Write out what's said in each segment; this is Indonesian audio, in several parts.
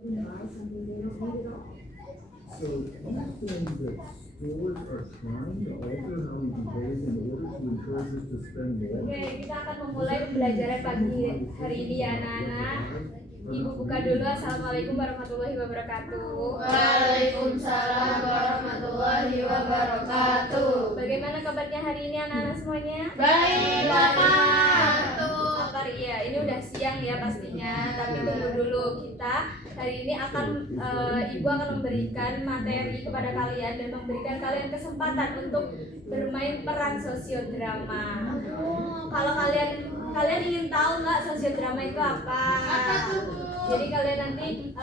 So anything that stores are trying to alter how we behave in order to encourage us to spend more. Oke, kita akan memulai pembelajaran pagi hari ini ya anak-anak. Ibu buka dulu. Assalamualaikum warahmatullahi wabarakatuh. Waalaikumsalam warahmatullahi wabarakatuh. Bagaimana kabarnya hari ini anak-anak semuanya? Baik, Bapak. Kabar ya, ini udah siang ya pastinya. Tapi tunggu dulu, kita hari ini akan Ibu akan memberikan materi kepada kalian dan memberikan kalian kesempatan untuk bermain peran sosiodrama. Kalau kalian ingin tahu nggak sosiodrama itu apa? Apa tuh, Bu? Jadi kalian nanti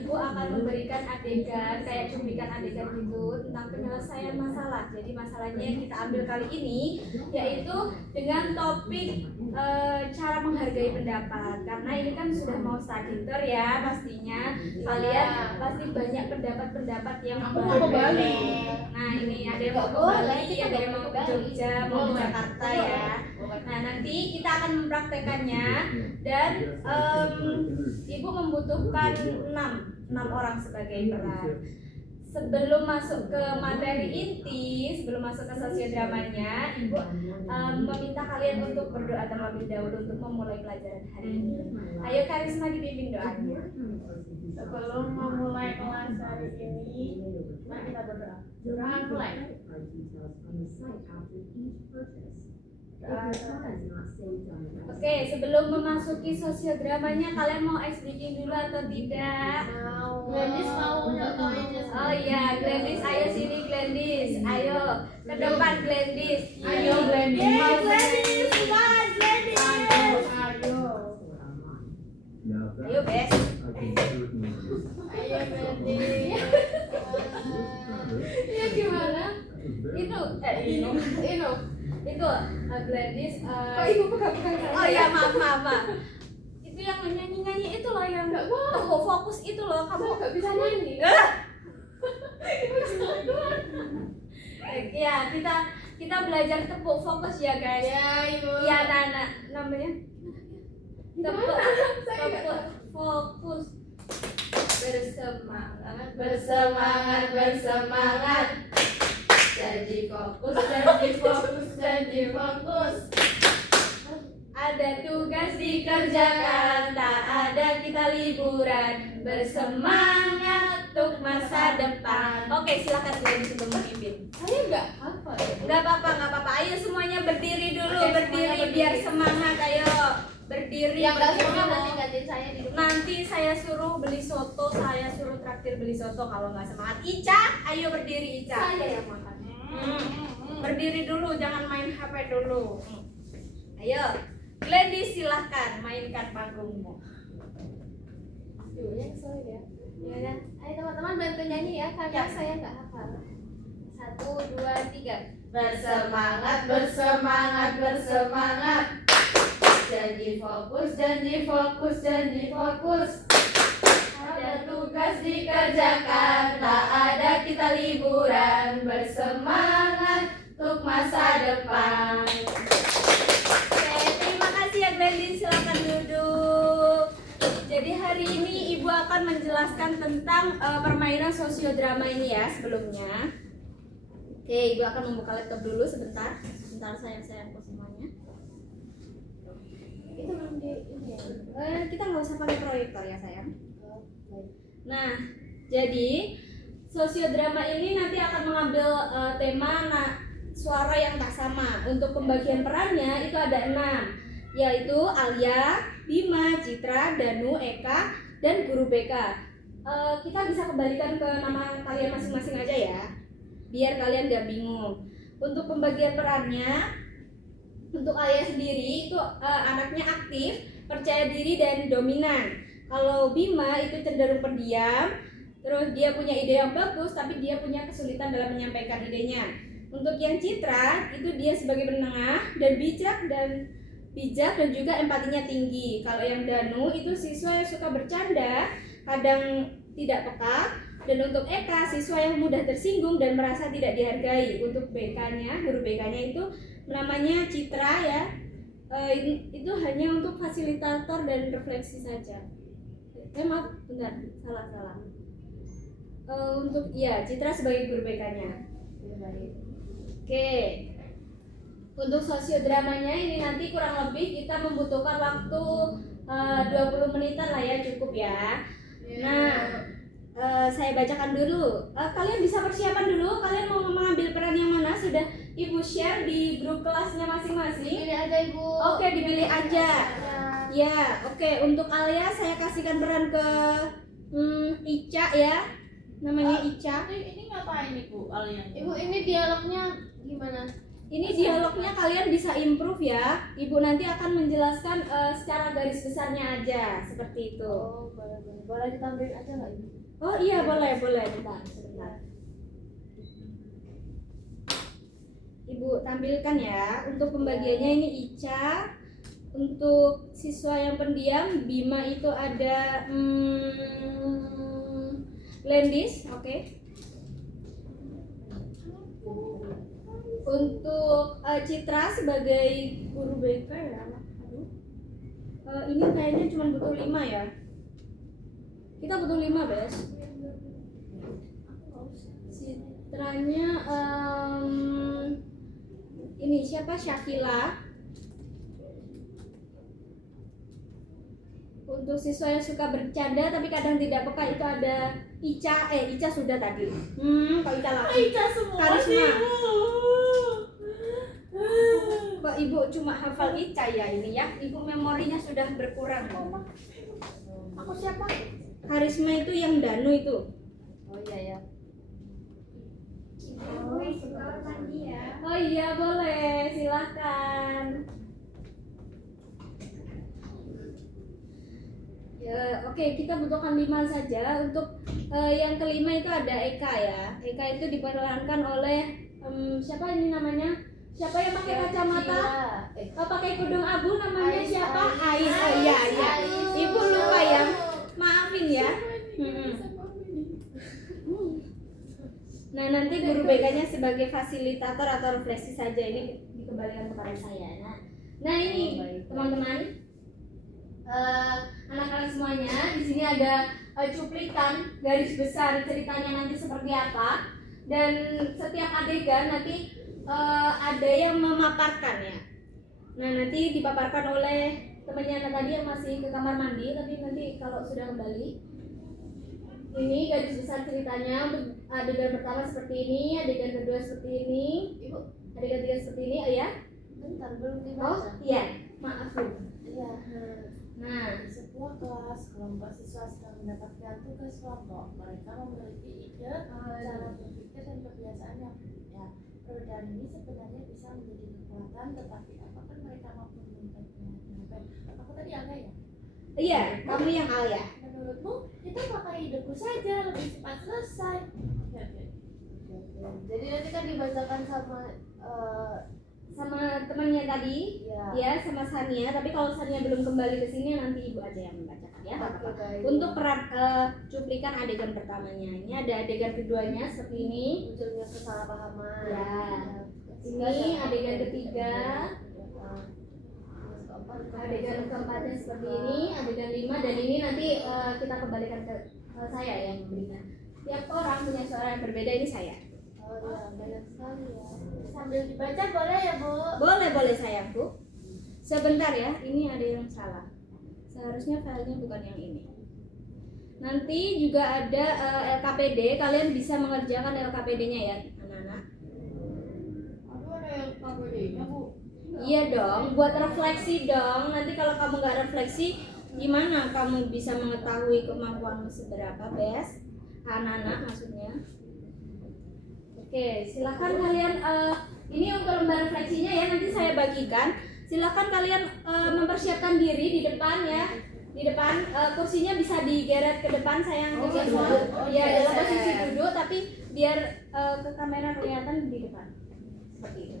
Ibu akan memberikan adegan, kayak cuplikan adegan itu tentang penyelesaian masalah. Jadi masalahnya yang kita ambil kali ini yaitu dengan topik cara menghargai pendapat. Karena ini kan sudah mau study tour ya, pastinya kalian pasti banyak pendapat-pendapat yang Aku mau ke Bali. Nah ini ada yang mau ke Bali, ada yang mau ke Jogja, mau ke Jakarta ya. Nah nanti kita akan mempraktekannya dan Ibu membutuhkan 6 orang sebagai peran. Sebelum masuk ke materi inti, sebelum masuk ke sosiodramanya, Ibu meminta kalian untuk berdoa terlebih dahulu untuk memulai pelajaran hari ini. Ayo Karisma dipimpin doanya. Sebelum memulai kelas hari ini, mari kita berdoa. Jangan mulai. Oke, sebelum memasuki sosiodramanya, kalian mau ice breaking dulu atau tidak? Gladys mau nyobain. Oh iya, Gladys, ayo sini Gladys, ayo ke depan Gladys. Ayo, Gladys. Yeay, Gladys, semangat Gladys. Ayo. Now Ayo, Bes. I can certainly do. Ayo, Gladys. Ya gimana? Itu, Gladys. Kok Ibu pegang-pegang saya? Oh ya, maaf. Itu yang nyanyi itu loh, yang Nggak mau. fokus itu loh, kamu Nggak bisa nyanyi. Ya, kita belajar tepuk fokus ya guys. Ya, Ibu. Iya, anak namanya tepuk fokus. Bersemangat. Jadi fokus. Ada tugas dikerjakan, tak ada kita liburan. Bersemangat untuk masa depan. Oke, silakan Gladys untuk memimpin. Saya nggak hafal. Nggak apa-apa. Ayo semuanya berdiri dulu, Oke, berdiri semuanya biar berdiri. semangat. Ayo berdiri. Yang nggak berdiri semangat dulu. nanti gantiin saya di depan. Nanti saya suruh beli soto, saya suruh traktir beli soto kalau nggak semangat. Ica, ayo berdiri Ica. Saya yang makan. Berdiri dulu, jangan main HP dulu. Ayo, Gladys silahkan mainkan panggungmu. Yang saya ya. Ya, Ayo teman-teman bantu nyanyi ya, karena saya nggak hafal. 1, 2, 3. Bersemangat. Janji fokus. Ada tugas dikerjakan, tak ada kita liburan. Bersemangat untuk masa depan. Oke, terima kasih ya Gladys, silakan duduk. Jadi hari ini Ibu akan menjelaskan tentang permainan sosiodrama ini ya sebelumnya. Oke, Ibu akan membuka laptop dulu sebentar. Sebentar sayang-sayangku semuanya. Itu belum di ini ya. Kita nggak usah pakai proyektor ya sayang. Nah, jadi sosiodrama ini nanti akan mengambil tema suara yang tak sama. Untuk pembagian perannya itu ada 6, yaitu Alia, Bima, Citra, Danu, Eka, dan Guru BK. Kita bisa kembalikan ke nama kalian masing-masing aja ya, biar kalian gak bingung. Untuk pembagian perannya, untuk Alia sendiri itu anaknya aktif, percaya diri, dan dominan. Kalau Bima itu cenderung pendiam, terus dia punya ide yang bagus tapi dia punya kesulitan dalam menyampaikan idenya. Untuk yang Citra itu dia sebagai penengah dan bijak dan juga empatinya tinggi. Kalau yang Danu itu siswa yang suka bercanda, kadang tidak peka. Dan untuk Eka, siswa yang mudah tersinggung dan merasa tidak dihargai. Untuk BK-nya, guru BK-nya itu namanya Citra ya. Itu hanya untuk fasilitator dan refleksi saja. Maaf, bentar, salah. Untuk ya Citra sebagai guru BK-nya. Oke. Untuk sosiodramanya ini nanti kurang lebih kita membutuhkan waktu 20 menitan lah ya, cukup ya. Nah, saya bacakan dulu. Kalian bisa persiapan dulu. Kalian mau mengambil peran yang mana? Sudah Ibu share di grup kelasnya masing-masing. Pilih aja Ibu. Oke, dipilih aja. Ya, oke. Untuk Alia saya kasihkan peran ke Ica ya. Namanya Ica. Ini ngapain Ibu Alia? Ibu ini dialognya gimana? Ini dialognya kalian bisa improve ya. Ibu nanti akan menjelaskan secara garis besarnya aja seperti itu. Oh, boleh. Boleh ditampilin aja nggak Ibu? Oh iya, boleh. Sebentar. Ibu tampilkan ya. Untuk pembagiannya ini Ica. Untuk siswa yang pendiam, Bima itu ada Lendis, oke. Untuk Citra sebagai guru BK ya. Ini kayaknya cuma butuh 5 ya. Kita butuh 5, Bes. Citranya ini siapa? Syakila. Untuk siswa yang suka bercanda tapi kadang tidak peka itu ada Ica. Ica sudah tadi. Kok Ica lagi? Ica semua Karisma. sih Ibu. Kok Ibu cuma hafal Ica ya ini ya? Ibu memorinya sudah berkurang. Aku siapa? Karisma itu yang Danu itu. Oh iya ya. Oh iya boleh, silahkan. Ya, oke, kita butuhkan 5 saja. Untuk yang kelima itu ada Eka ya. Eka itu diperankan oleh siapa ini namanya? Siapa yang pakai kacamata? Pakai kudung abu namanya siapa? Ais. Oh iya. Ibu lupa ya. Maafin ya. Nah, nanti guru BK-nya sebagai fasilitator atau refleksi saja, ini dikembalikan kepada saya. Nah ini teman-teman, anak-anak semuanya, di sini ada cuplikan garis besar ceritanya nanti seperti apa, dan setiap adegan nanti ada yang memaparkan ya. Nah nanti dipaparkan oleh temannya tadi yang masih ke kamar mandi, tapi nanti kalau sudah kembali. Ini garis besar ceritanya. Untuk adegan pertama seperti ini, adegan kedua seperti ini, Ibu, adegan ketiga seperti ini, ya. bentar belum Oh dibaca. iya, maaf Bu. Iya. Nah, Di sebuah kelas, kelompok siswa sedang mendapatkan tugas kelompok. Mereka memiliki ide, cara berpikir dan kebiasaan yang berbeda. Perbedaan ini sebenarnya bisa menjadi kekuatan, tetapi apakah mereka mampu meningkatkannya dengan baik? Aku tadi agak ya? iya, kamu yang A ya. Menurutmu, kita pakai ideku saja, lebih cepat selesai. Jadi nanti kan dibacakan Sama temannya tadi, ya. ya, sama Sania. Tapi kalau Sania belum kembali ke sini, nanti Ibu aja yang membacakan ya. nggak apa-apa. baik. Untuk cuplikan adegan pertamanya, ini ada adegan keduanya seperti ini. Munculnya kesalahpahaman. Ya. Ini adegan ketiga. Adegan keempatnya seperti ini, adegan 5, dan ini nanti kita kembalikan ke saya yang memberikan. Tiap orang punya suara yang berbeda, ini saya. Oh ya, banyak sekali ya. Sambil dibaca boleh ya Bu? Boleh sayangku. Sebentar ya, ini ada yang salah. Seharusnya filenya bukan yang ini. Nanti juga ada LKPD, kalian bisa mengerjakan LKPD-nya ya, anak-anak. Aduh, ada yang KPD-nya Bu. Iya dong, buat refleksi dong. Nanti kalau kamu nggak refleksi, gimana kamu bisa mengetahui kemampuanmu seberapa, Bes? Anak-anak maksudnya. Oke, silakan kalian. Ini untuk lembar refleksinya ya, nanti saya bagikan. Silakan kalian mempersiapkan diri di depan ya. Di depan kursinya bisa digeret ke depan, sayang juga ya dalam posisi duduk, tapi biar ke kamera kelihatan di depan. Seperti itu.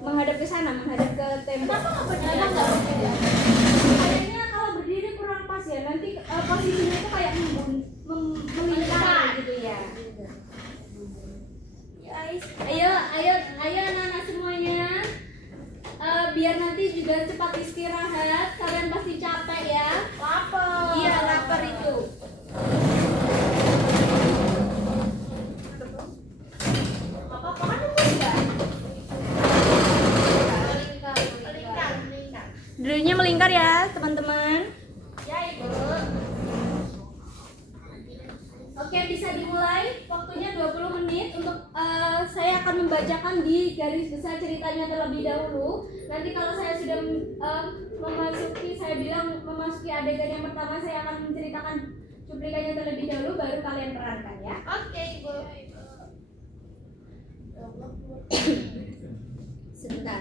Menghadap ke sana, menghadap ke tembok. Kayaknya kalau berdiri kurang pas ya. Nanti posisinya itu kayak melingkar gitu ya. Ayo anak-anak semuanya. biar nanti juga cepat istirahat. Kalian pasti capek ya. Lapar. Iya, lapar itu. Apa-apa kan nunggu enggak? Melingkar. Dulunya melingkar ya, teman-teman. Ya, Ibu. Oke, bisa dimulai. Waktunya 20 menit untuk saya akan membacakan di garis besar ceritanya terlebih dahulu. Nanti kalau saya sudah saya bilang memasuki adegan yang pertama, saya akan menceritakan cuplikannya terlebih dahulu, baru kalian perankan ya. Oke, Ibu. Sebentar.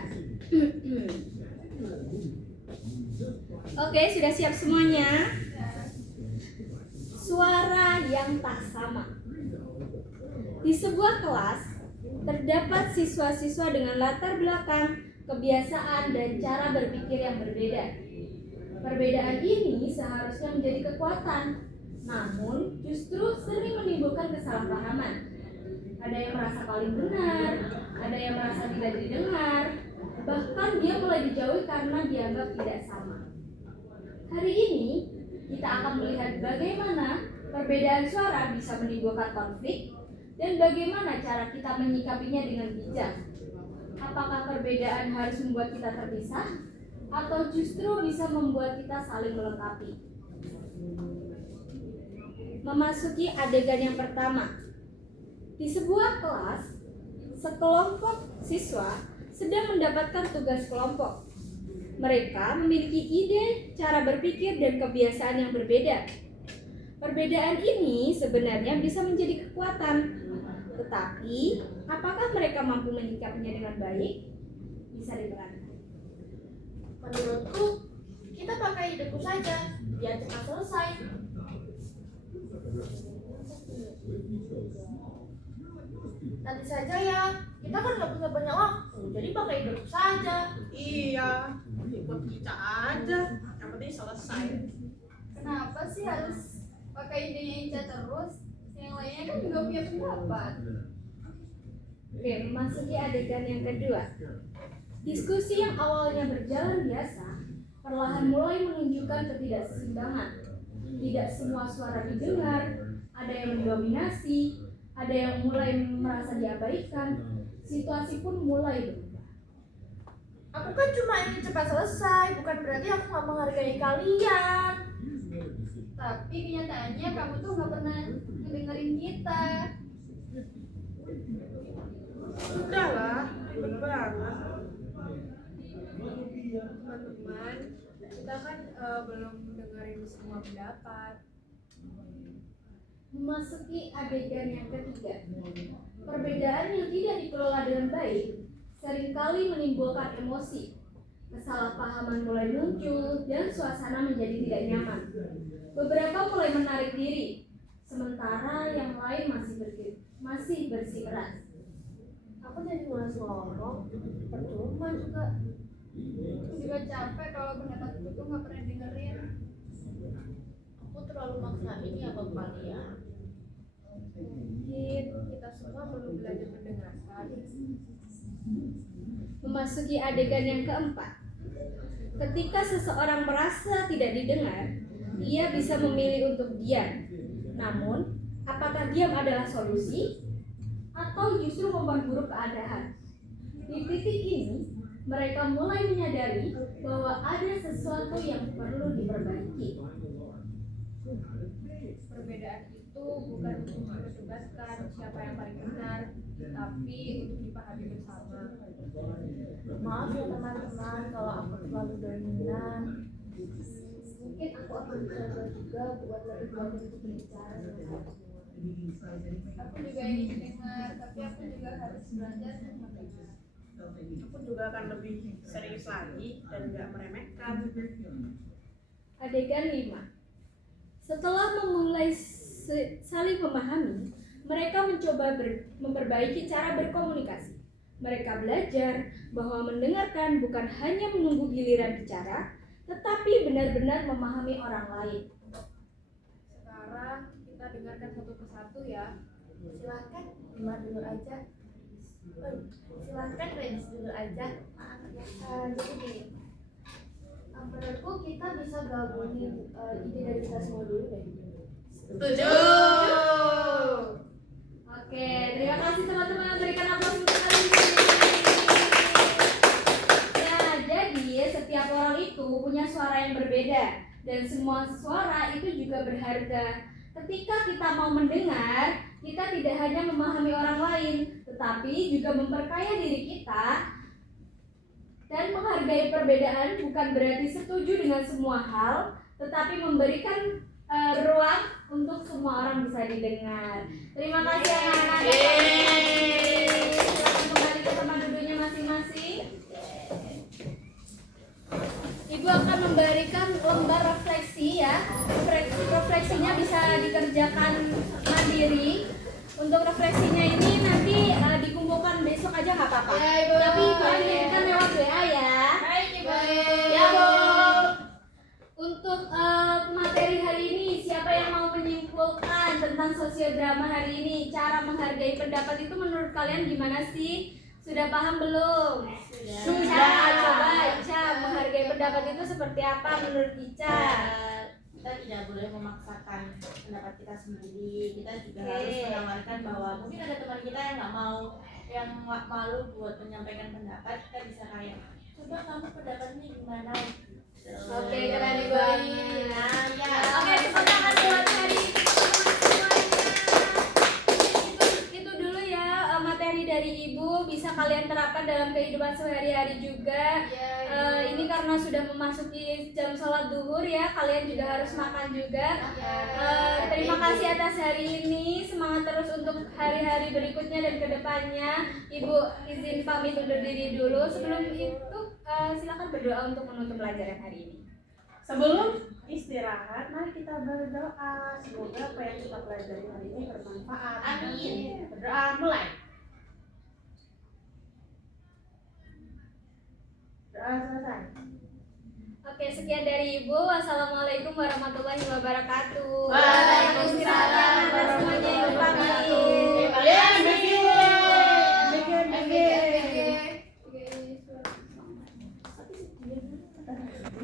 Oke, sudah siap semuanya? Suara yang tak sama. Di sebuah kelas, terdapat siswa-siswa dengan latar belakang, kebiasaan, dan cara berpikir yang berbeda. Perbedaan ini seharusnya menjadi kekuatan, namun justru sering menimbulkan kesalahpahaman. Ada yang merasa paling benar, ada yang merasa tidak didengar, bahkan dia mulai dijauhi karena dianggap tidak sama. Hari ini, kita akan melihat bagaimana perbedaan suara bisa menimbulkan konflik dan bagaimana cara kita menyikapinya dengan bijak. Apakah perbedaan harus membuat kita terpisah atau justru bisa membuat kita saling melengkapi? Memasuki adegan yang pertama. Di sebuah kelas, sekelompok siswa sedang mendapatkan tugas kelompok. Mereka memiliki ide, cara berpikir, dan kebiasaan yang berbeda. Perbedaan ini sebenarnya bisa menjadi kekuatan, tetapi apakah mereka mampu menyikapinya dengan baik? Bisa diperankan. Menurutku, kita pakai ideku saja, biar cepat selesai. Nanti saja ya, kita kan nggak punya banyak waktu, jadi pakai ideku saja. Iya, ikut kita aja. Yang penting selesai. Kenapa sih harus pakai idenya Ica terus? Yang lainnya kan juga punya pendapat. Oke, memasuki adegan yang kedua. Diskusi yang awalnya berjalan biasa, perlahan mulai menunjukkan ketidakseimbangan. Tidak semua suara didengar, ada yang mendominasi, ada yang mulai merasa diabaikan. Situasi pun mulai berubah. Aku kan cuma ingin cepat selesai, bukan berarti aku nggak menghargai kalian. Tapi kenyataannya kamu tuh nggak pernah ngedengerin kita. Sudahlah, ribet banget. Teman-teman, kita kan belum dengerin semua pendapat. Memasuki adegan yang ketiga. Perbedaan yang tidak dikelola dengan baik seringkali menimbulkan emosi. Kesalahpahaman mulai muncul dan suasana menjadi tidak nyaman. Beberapa mulai menarik diri, sementara yang lain masih bersikeras. Aku jadi malas ngomong, percuma juga. Aku juga capek kalau pendapat itu nggak pernah dengerin. Aku terlalu maksain ya buat kalian. Mungkin Kita semua perlu belajar mendengarkan. memasuki adegan yang keempat. Ketika seseorang merasa tidak didengar, ia bisa memilih untuk diam. Namun, apakah diam adalah solusi atau justru memperburuk keadaan? Di titik ini, mereka mulai menyadari bahwa ada sesuatu yang perlu diperbaiki. Perbedaan itu bukan untuk memperdebatkan siapa yang paling benar, tapi untuk dipahami bersama. Maaf ya teman-teman kalau aku terlalu dominan. Mungkin aku akan mencoba juga buat lebih banyak untuk berbicara dengan kamu. Aku juga ingin mendengar, tapi aku juga harus belajar untuk mendengar. Aku juga akan lebih serius lagi dan nggak meremehkan. Adegan 5. Setelah memulai saling memahami, mereka mencoba memperbaiki cara berkomunikasi. Mereka belajar bahwa mendengarkan bukan hanya menunggu giliran bicara, tetapi benar-benar memahami orang lain. Sekarang kita dengarkan satu persatu ya. Silakan, Ima dulu aja. Silahkan ladies dulu aja. Maaf ya. Jadi gini, menurutku kita bisa gabungin ide dari kita semua dulu deh. Setuju. Oke, terima kasih teman-teman, berikan aplaus untuk kali ini. Nah, jadi setiap orang itu punya suara yang berbeda dan semua suara itu juga berharga. Ketika kita mau mendengar, kita tidak hanya memahami orang lain, tetapi juga memperkaya diri kita. Dan menghargai perbedaan bukan berarti setuju dengan semua hal, tetapi memberikan ruang untuk semua orang bisa didengar. Terima kasih anak-anak. Silakan kembali ke tempat duduknya masing-masing. Ibu akan memberikan lembar refleksi ya. Refleksinya bisa dikerjakan mandiri. Untuk refleksinya ini nanti dikumpulkan besok aja nggak apa-apa. Ya, Ibu. Tapi kirimkan lewat WA ya. Baik, Ibu. Ya, Bu. Untuk materi hari ini, siapa yang mau menyimpulkan tentang sosiodrama hari ini? Cara menghargai pendapat itu menurut kalian gimana sih? Sudah paham belum? Sudah. Coba Ica, menghargai pendapat itu seperti apa menurut Ica? Kita tidak boleh memaksakan pendapat kita sendiri. Kita juga Oke. harus menawarkan bahwa mungkin ada teman kita yang nggak mau, yang malu buat menyampaikan pendapat. Kita bisa kayak, coba kamu pendapatnya gimana? Oke, keren banget. Nah, ya. Oke, tepuk tangan buat hari ini teman-teman semuanya. Itu dulu ya materi dari Ibu, bisa kalian terapkan dalam kehidupan sehari-hari juga. Ini karena sudah memasuki jam sholat duhur ya, kalian juga harus makan juga. Terima kasih atas hari ini, semangat terus untuk hari-hari berikutnya dan kedepannya. Ibu izin pamit undur diri dulu. Sebelum itu silakan berdoa untuk menutup pelajaran hari ini. Sebelum istirahat, mari kita berdoa. Semoga apa yang kita pelajari hari ini bermanfaat. Amin. Berdoa mulai. Doa selesai. Oke, sekian dari Ibu. Wassalamualaikum warahmatullahi wabarakatuh. Waalaikumsalam.